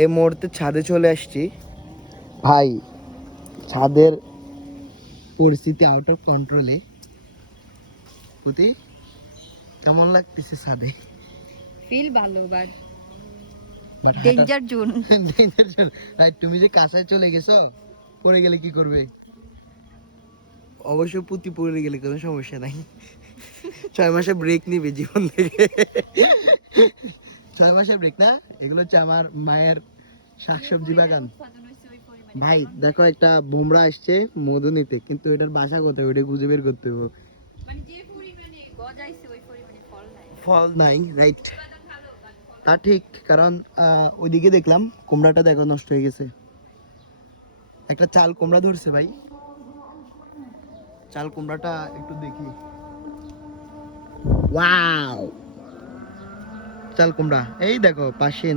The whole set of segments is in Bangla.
এই মুহূর্তে ছাদে চলে আসছি ভাই। ছাদের পরিস্থিতি আউট অফ কন্ট্রোলে। পুতি কেমন লাগতেছে ছাদে? ফিল ভালো but but danger zone. Danger zone right. তুমি যে কাঁচায় চলে গেছো, পড়ে গেলে কি করবে? অবশ্য পুতি পড়ে গেলে কোনো সমস্যা নাই, 6 মাসে ব্রেক নিবে জীবন থেকে। 6 মাসের ব্রেক না, এগুলো হচ্ছে আমার মায়ের শাকসবজি বাগান। ভাই দেখো, একটা বোমরা আসছে মধু নিতে, কিন্তু এটার বাসা কোথায় ওইটা খুঁজে বের করতে হবে। মানে যে পরিমাণে গজাইছে ওই পরিমাণে ফল নাই। ফল নাই, রাইট। তা ঠিক, কারণ ওইদিকে দেখলাম কুমড়াটা দেখো নষ্ট হয়ে গেছে। একটা চাল কুমড়া ধরছে ভাই, চাল কুমড়াটা একটু দেখি। ওয়াও, চাল কুমড়া এই দেখো পাশে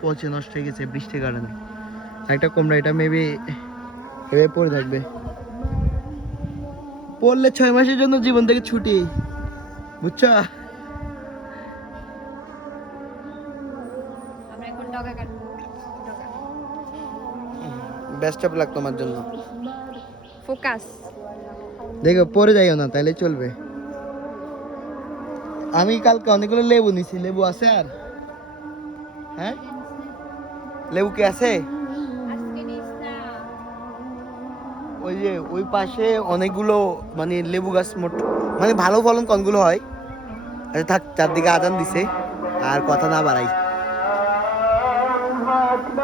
পচে নষ্ট হয়ে গেছে বৃষ্টির কারণে। একটা কুমড়া, এটা মেবি এভাবে পড়ে থাকবে। পড়লে 6 মাসের জন্য জীবন থেকে ছুটি, বুঝছো? আমরা এখন ডগা কাটবো। বেস্ট অফ লাক তোমার জন্য। ফোকাস। দেখো পরে যাইও না, তাহলে চলবে। আমি কালকে অনেকগুলো লেবু নিছি, লেবু আছে আর? হ্যাঁ, লেবু কি আছে? আজকে নিস না। ওই যে ওই পাশে অনেকগুলো মানে লেবু গাছ, মোট মানে ভালো ফলন কোনগুলো হয়। আচ্ছা থাক, চারদিকে আজান দিছে, আর কথা না বাড়াই।